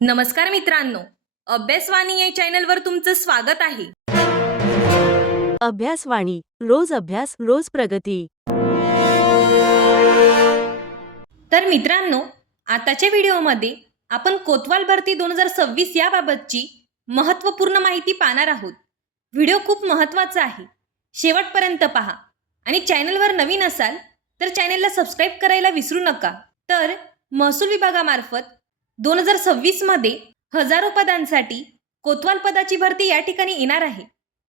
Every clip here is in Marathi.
नमस्कार मित्रांनो, अभ्यासवाणी या चॅनलवर तुमचं स्वागत आहे. अभ्यासवाणी रोज अभ्यास रोज प्रगती. तर मित्रांनो, आताच्या व्हिडिओमध्ये आपण कोतवाल भरती 2026 याबाबतची महत्त्वपूर्ण माहिती पाहणार आहोत. व्हिडिओ खूप महत्त्वाचा आहे, शेवटपर्यंत पहा आणि चॅनलवर नवीन असाल तर चॅनलला सबस्क्राईब करायला विसरू नका. तर महसूल विभागामार्फत 2026 मध्ये हजारो पदांसाठी कोतवाल पदाची भरती या ठिकाणी येणार आहे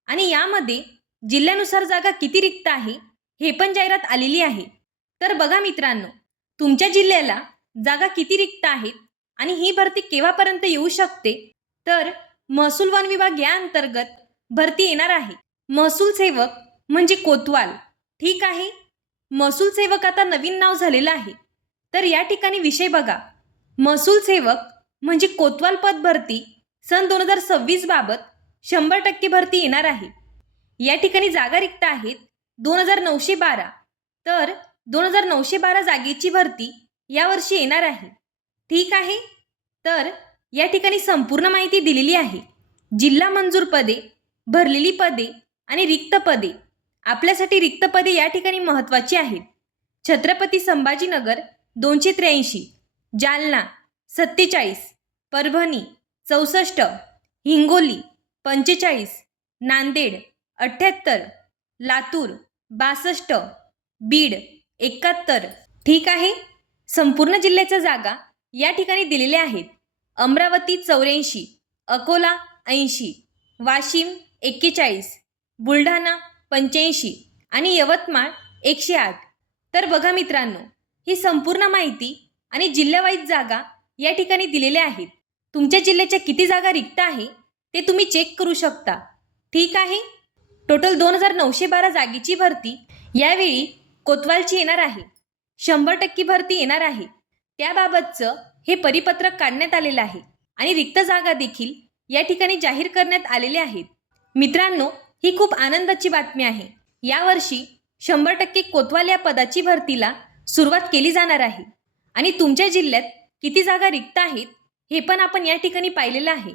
आणि यामध्ये जिल्ह्यानुसार जागा किती रिक्त आहे हे पण जाहिरात आलेली आहे. तर बघा मित्रांनो, तुमच्या जिल्ह्याला जागा किती रिक्त आहेत आणि ही भरती केव्हापर्यंत येऊ शकते, तर महसूल वन विभाग या अंतर्गत भरती येणार आहे. महसूल सेवक म्हणजे कोतवाल, ठीक आहे. महसूल सेवक आता नवीन नाव झालेलं आहे. तर या ठिकाणी विषय बघा, महसूल सेवक म्हणजे कोतवाल पद भरती सन 2026 बाबत 100% भरती येणार आहे. या ठिकाणी जागा रिक्त आहेत 2912. तर 2912 जागेची भरती यावर्षी येणार आहे, ठीक आहे. तर या ठिकाणी संपूर्ण माहिती दिलेली आहे. जिल्हा मंजूर पदे, भरलेली पदे आणि रिक्त पदे. आपल्यासाठी रिक्त पदे या ठिकाणी महत्त्वाची आहेत. छत्रपती संभाजीनगर 283, जालना 47, परभणी 64, हिंगोली 45, नांदेड 78, लातूर 62, बीड 71, ठीक आहे. संपूर्ण जिल्ह्याच्या जागा या ठिकाणी दिलेल्या आहेत. अमरावती 84, अकोला 80, वाशिम 41, बुलढाणा 85 आणि यवतमाळ 108. तर बघा मित्रांनो, ही संपूर्ण माहिती आणि जिल्ह्यावाईज जागा या ठिकाणी दिलेल्या आहेत. तुमच्या जिल्ह्याच्या किती जागा रिक्त आहे ते तुम्ही चेक करू शकता, ठीक आहे. टोटल 2912 जागेची भरती यावेळी कोतवालची येणार आहे. 100% भरती येणार आहे. त्याबाबतचं हे परिपत्रक काढण्यात आलेलं आहे आणि रिक्त जागा देखील या ठिकाणी जाहीर करण्यात आलेले आहेत. मित्रांनो, ही खूप आनंदाची बातमी आहे. यावर्षी 100% कोतवाल या पदाची भरतीला सुरुवात केली जाणार आहे आणि तुमच्या जिल्ह्यात किती जागा रिक्त आहेत हे पण आपण या ठिकाणी पाहिलेलं आहे.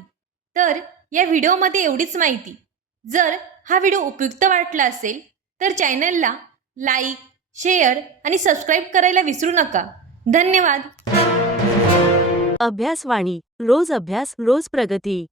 तर या व्हिडिओमध्ये एवढीच माहिती. जर हा व्हिडिओ उपयुक्त वाटला असेल तर चॅनलला लाईक, शेअर आणि सबस्क्राईब करायला विसरू नका. धन्यवाद. अभ्यासवाणी रोज अभ्यास रोज प्रगती.